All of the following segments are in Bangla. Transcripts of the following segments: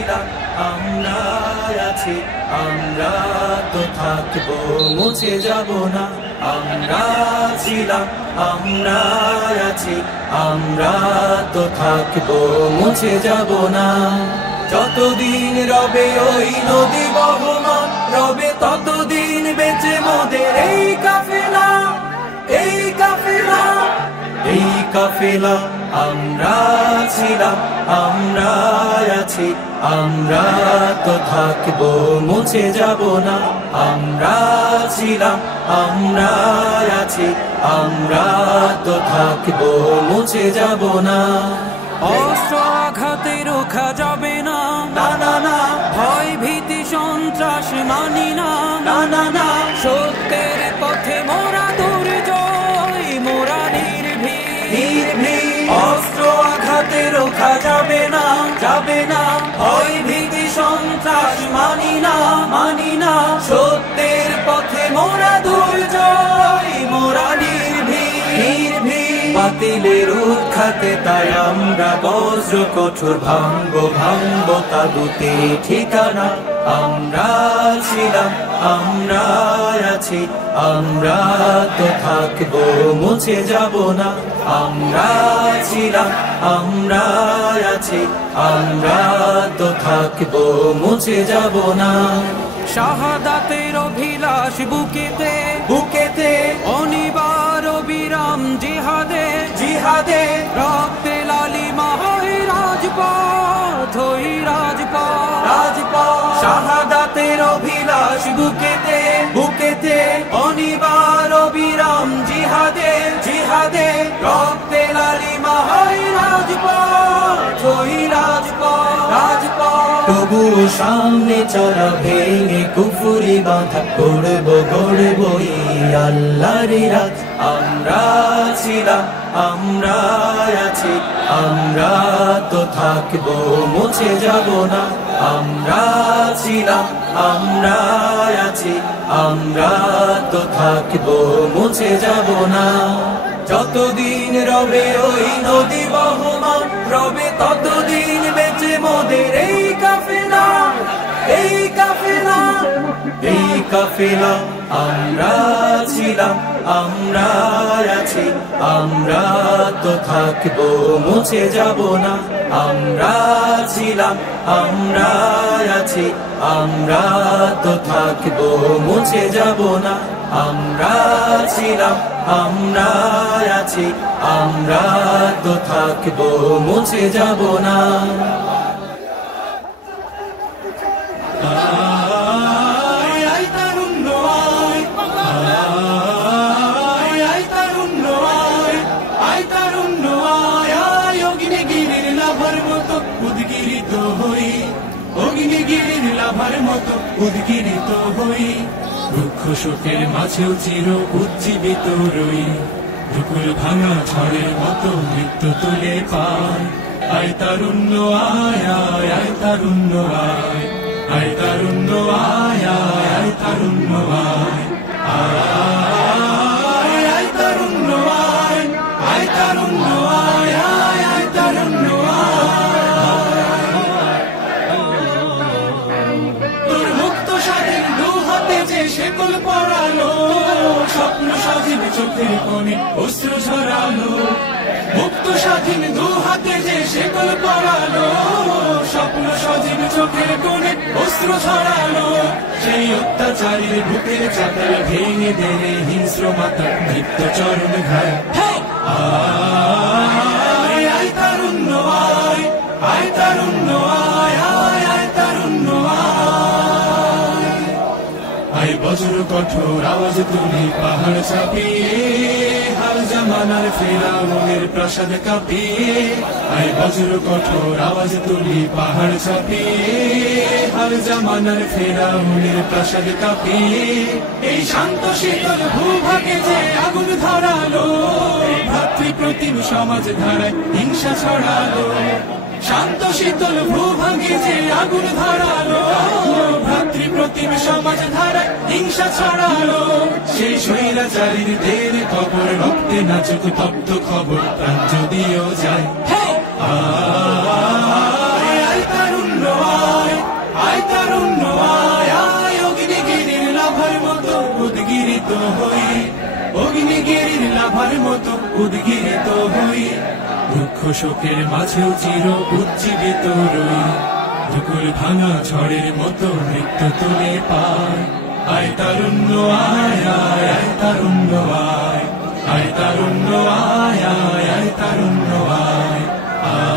ছিলাম আমরা আছি, আমরা তো থাকবো, মুছে যাব না। আমরা ছিলাম আমরা আছি, আমরা তো থাকবো, মুছে যাব না। যতদিন রবে ওই নদী বহমান, রবে ততদিন বেঁচে মোদের এই কাফেলা, এই কাফেলা, এই কাফেলা। আমরা ছিলাম আমরা আছি, আমরা তো থাকবো, মুছে যাব না। আমরা ছিলাম আমরা আছি, আমরা তো থাকবো, মুছে যাব না। অস্ত্র আঘাতে রোখা যাবে না, না না না, ভয় ভীতি সন্ত্রাস মানি না, না না না, সত্যের পথে মোরা দুর্জয়, মোরা নির্ভীক। অস্ত্র আঘাতে রোখা যাবে না, যাবে না, ভয় ভীতি সন্ত্রাস মানি না, মানি না, সত্যের পথে মোরা দুর্জয়, মোরা নির্ভীক। বাতিলের উৎখাতে তাই আমরা বজ্র কঠোর ভাঙবো, ভাঙবো তাগুতে ঠিকানা। আমরা ছিলাম আমরা আছি, আমরা তো থাকবো, মুছে যাব না। আমরা ছিলাম আমরা আছি, আমরা তো থাকবো, মুছে যাব না। শাহাদাতের অভিলাষ বুকেতে, বুকেতে অনিবার বিরাম জিহাদে, জিহাদে রক্তে লালিমা হয় রাজপথ, ওই রাজপথ, রাজপথ। শাহাদাতের অভিলাষ বুকেতে, বুকেতে অনিবার বিরাম জিহাদে, জিহাদে রক্তে লালিমা হয় রাজপথ, ওই রাজপথ, রাজপথ। তবু সামনে চলা ভেঙে কুফুরি বাঁধা গড়বো, গড়বো আল্লাহর রাত। আমরা ছিলাম আমরা আছি, আমরা তো থাকবো, মুছে যাব না। আমরা ছিলাম আমরা আছি, আমরা তো থাকবো, মুছে যাব না। যতদিন রবে ওই নদী বহমান, রবে ততদিন বেঁচে মোদের এই কাফেলা, এই কাফেলা, এই কাফেলা। আমরা ছিলাম আমরা আছি, আমরা তো থাকবো, মুছে যাব না। আমরা ছিলাম আমরা আছি, আমরা তো থাকবো, মুছে যাব না। আমরা ছিলাম আমরা আছি, আমরা তো থাকবো, মুছে যাব না। উদ্গিরিত হই, অগ্নিগিরির লাভার মতো উদ্গিরিত হই, দুঃখ শোকের মাঝেও চির উজ্জীবিত রই, দুকুল ভাঙা ঝড়ের মতো মৃত্যু তুলে পায়। আয় তারুণ্য আয়, আয় আয় তারুণ্য আয়, আয় তারুণ্য আয়, আয় আয় তারুণ্য আয়, আয় আয় তারুণ্য আয়, আয় তারুণ্য আয়, আয় আয় তারুণ্য শেকল পড়ালো, স্বপ্ন স্বাধীন চোখের কোণে অস্ত্র ঝরালো। মুক্ত স্বাধীন দু হাতে যে শেকল পড়ালো, স্বপ্ন স্বাধীন চোখের কোণে অস্ত্র ঝরালো। সেই অত্যাচারীর বুকের চাতাল ভেঙে দেনে হিংস্র মাতা নিত্য চরণ ঘায়। আয় আয় তারুণ্য আয়, আয় তারুণ্য আয়, আয় আয় তারুণ্য আয়। আয় বজ্র কঠোর আওয়াজ তুলি পাহাড় চাপিয়ে, হাল জামানার ফেরাউনের প্রাসাদ কাঁপিয়ে। আয় বজ্র কঠোর আওয়াজ তুলি পাহাড় চাপিয়ে, হাল জামানার ফেরাউনের প্রাসাদ কাঁপিয়ে। এই শান্ত শীতল ভূভাগে যে আগুন ধরালো, ভাতৃপ্রতিম সমাজ ধারায় হিংসা ছড়ালো। শান্ত শীতল ভূভাগে যে আগুন ধরালো, ভাতৃপ্রতিম সমাজ ধারায় হিংসা ছড়ালো। সেই স্বৈরাচারীর দের কবর রক্তে নাচুক তপ্ত খবর প্রাণ যদিও যায়। আয় আয় তারুণ্য আয়। লাভার মতো উদ্গীরিত হই, দুঃখ শোকের মাঝেও চির উজ্জীবিত রই, ধুকুর ভাঙা ঝড়ের মতো মৃত্যু তুলে পায়। আয় তারুণ্য আয় আয় আয় তারুণ্য আয়, আয় তারুণ্য আয় আয় আয় তারুণ্য আয়, আয়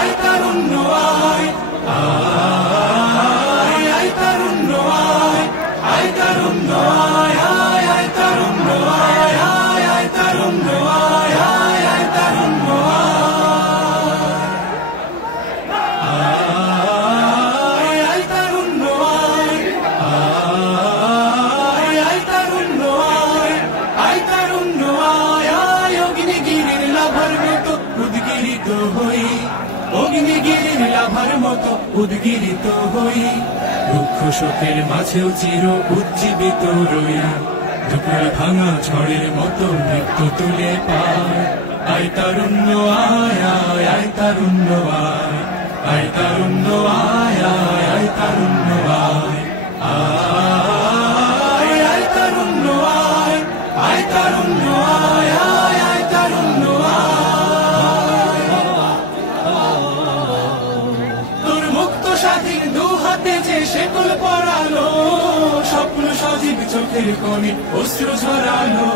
আয় তারুণ্য আয়, আয় আয় তারুণ্য আয়, আয় তারুণ্য আয় আয় আয় তারুণ্য আয়, আয় আয় তারুণ্য আয় আয় আয় তারুণ্য আয়, আয় তারুণ্য আয়, আয় তারুণ্য আয়, আয় তারুণ্য আয় আয়। অগ্নিগিরির লাভার মতো উদ্গীরিত হই, অগ্নিগিরির লাভার মতো উদ্গীরিত হই, দুঃখ শোকের মাঝেও চির উজ্জীবিত রই, দুপুর ভাঙা ঝড়ের মতো মৃত্যু তুলে পায়। আয় তারুণ্য আয় আয় আয় তারুণ্য আয়, আয় তারুণ্য আয় আয় আয় তারুণ্য আয়, আয় আয় তারুণ্য আয়, আয় তারুণ্য আয় আয় আয় তারুণ্য আয়। তোর মুক্ত স্বাধীন দু হাতে যে শেকল পরালো, স্বপ্ন সজীব চোখের কোণে অশ্রু ঝরালো,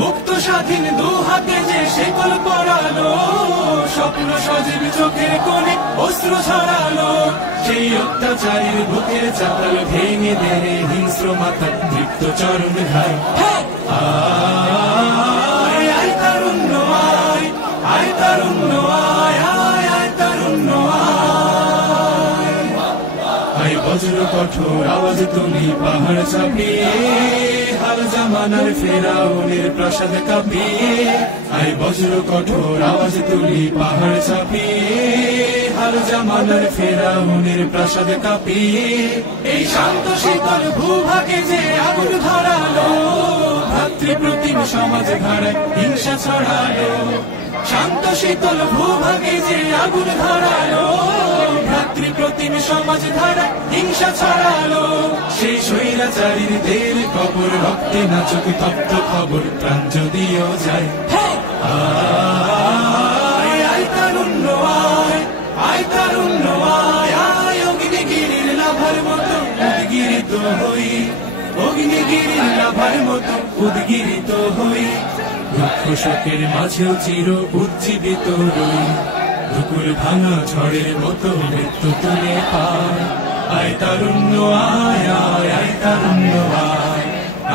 মুক্ত স্বাধীন দু হাতে যে শেকল পরালো, স্বপ্ন সজীব চোখের কোণে অশ্রু ঝরালো, সেই অত্যাচারীর বুকের চাতাল ভেঙে দে হিংস্র মাথা তৃপ্ত চরণ ঘাই। আয় আয় তারুণ্য আয়, আয় তারুণ্য আয় আয় আয় তারুণ্য আয়, আয় বজ্র কঠোর আওয়াজ তুলি পাহাড় চাপিয়ে, হাল জামানার ফেরাউনের প্রাসাদ কাঁপিয়ে, আয় বজ্র কঠোর আওয়াজ তুলি পাহাড় চাপিয়ে, হাল জামানার ফেরাউনের প্রাসাদ কাঁপিয়ে। এই শান্ত শীতল ভূভাগে যে আগুন ধরালো, ভাতৃপ্রতিম সমাজ ধারায় হিংসা ছড়ালো, শান্ত শীতল ভূভাগে যে আগুন ধরালো, ভাতৃপ্রতিম সমাজ ধারায় হিংসা ছড়ালো, সেই স্বৈরাচারীর দের কবর রক্তে নাচক তপ্ত খবর প্রাণ যদিও যায়। আয় আয় তারুণ্য আয়, আয় তারুণ্য আয় আয়। অগ্নিগিরির লাভার মতো উদ্গীরিত হই, অগ্নিগিরির লাভার মতো উদ্গীরিত হই, দুঃখ শোকের মাঝেও চির উজ্জীবিত রই, দুকুল ভাঙা ঝড়ের মতো মৃত্যু তুলে পায়। আয় তারুণ্য আয় আয় আয় তারুণ্য আয়,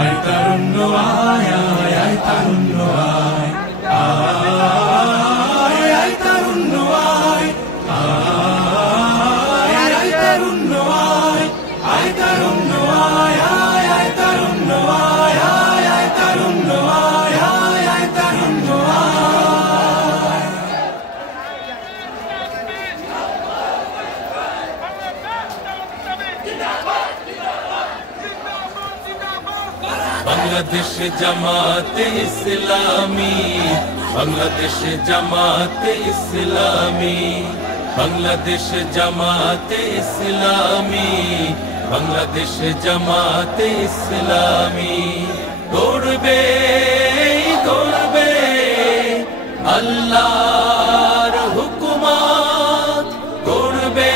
আয় তারুণ্য আয় আয় আয় তারুণ্য আয়, আয় আয় তারুণ্য আয়, আয় আয় তারুণ্য আয়, আয় তারুণ্য আয় আয় আয় তারুণ্য আয়, আয় আয় তারুণ্য আয় আয় আয় তারুণ্য আয়। বাংলাদেশ জামাতে ইসলামী, বাংলাদেশ জামাতে ইসলামী, বাংলাদেশ জামাতে ইসলামী, বাংলাদেশ জামাতে ইসলামী। গড়বে গড়বে আল্লাহর হুকুমত, গড়বে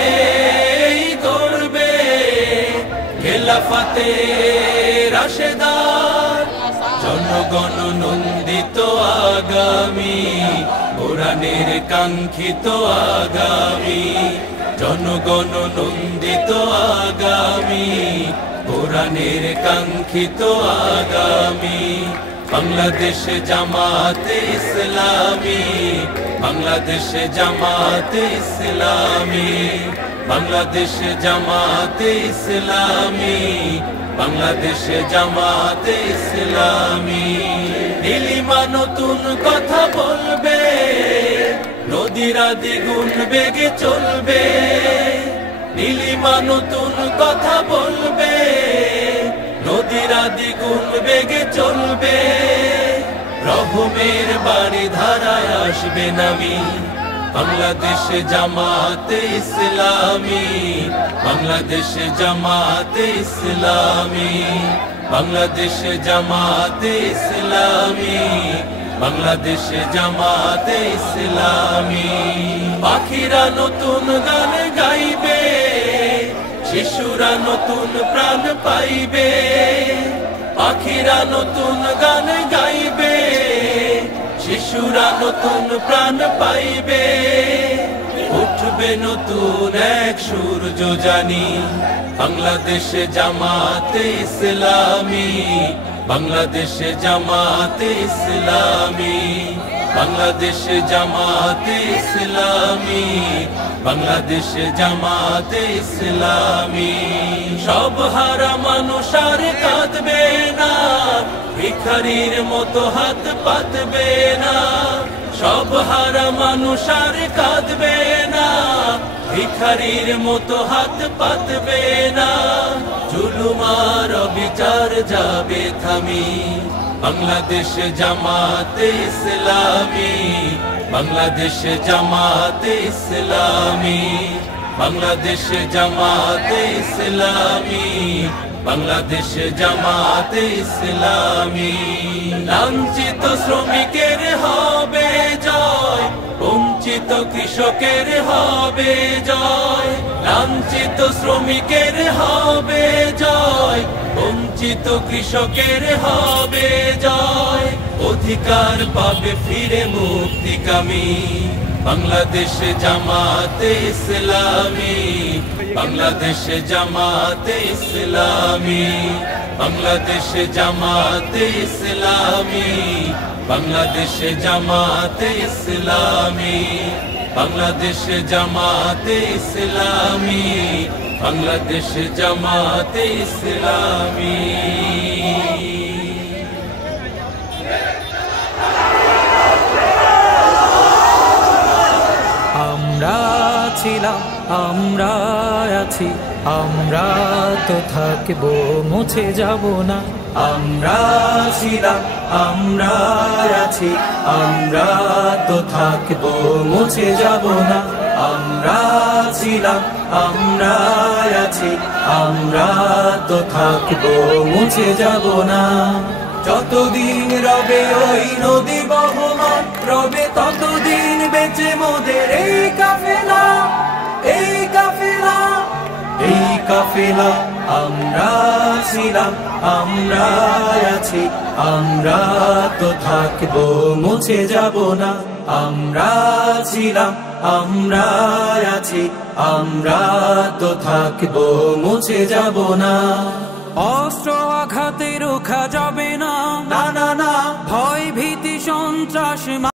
গড়বে খেলাফতে রাশেদার, জনগণ নন্দিত আগামী, কোরআনের কাঙ্ক্ষিত আগামী, জনগণ নন্দিত আগামী, কোরআনের কাঙ্ক্ষিত আগামী। বাংলাদেশ জামাতে ইসলামী, বাংলাদেশ জামাতে ইসলামী, বাংলাদেশ জামাতে ইসলামী, বাংলাদেশ জামাতে ইসলামী। নীলিমা নতুন কথা বলবে, নদীরা দ্বিগুণ বেগে চলবে, নীলিমা নতুন কথা বলবে, নদীরা দ্বিগুণ বেগে চলবে, রহমের বাড়ি ধারায় আসবে নামি, বাংলাদেশ জামাতে ইসলামী, বাংলাদেশ জামাতে ইসলামী, বাংলাদেশ জামাতে ইসলামী, বাংলাদেশ জামাতে ইসলামী। পাখিরা নতুন গান গাইবে, শিশুরা নতুন প্রাণ পাইবে, পাখিরা নতুন গান গাইবে, শিশুরা নতুন প্রাণ পাইবে। উঠবে নতুন এক সূর্য জানি, বাংলাদেশ জামাতে ইসলামী, বাংলাদেশ জামাতে ইসলামী, বাংলাদেশ জামাতে ইসলামী, বাংলাদেশ জামাতে ইসলামী। সব হারা মানুষ আর কাঁদবে না, ভিখারির মতো হাত পাতবে না। সব হারা মানুষ আর কাঁদবে না, ভিখারির মতো হাত পাতবে না। জুলুম আর বিচার যাবে থামি, বাংলাদেশ জামাতে ইসলামী, বাংলাদেশ জামাতে ইসলামী, বাংলাদেশ জামাতে ইসলামী, বাংলাদেশ জামাতে ইসলামী। লাঞ্ছিত শ্রমিকের হবে জয়, বঞ্চিত কৃষকের হবে জয়। লাঞ্ছিত শ্রমিকের হবে জয়, বঞ্চিত কৃষকের হবে জয়। অধিকার পাবে ফিরে মুক্তিকামী, বাংলাদেশ জামাতে ইসলামী, বাংলাদেশ জামাতে ইসলামী, বাংলাদেশ জামাতে ইসলামী, বাংলাদেশ জামাতে ইসলামী, বাংলাদেশ জামাতে ইসলামী, বাংলাদেশ জামাতে ইসলামী। আমরা ছিলাম, আমরা আছি, আমরা তো থাকবো, মুছে যাব না। আমরা ছিলাম, আমরা আছি, আমরা তো থাকবো, মুছে যাব না। আমরা ছিলাম, আমরা আছি, আমরা তো থাকবো, মুছে যাব না। যতদিন রবে ওই নদী বহমান, রবে ততদিন বেঁচে মোদের এই কাফেলা, এই কাফেলা, এই কাফেলা। আমরা ছিলাম, আমরা আছি, আমরা তো থাকবো, মুছে যাব না। আমরা ছিলাম, আমরা আছি, আমরা তো থাকবো, মুছে যাব না। অস্ত্র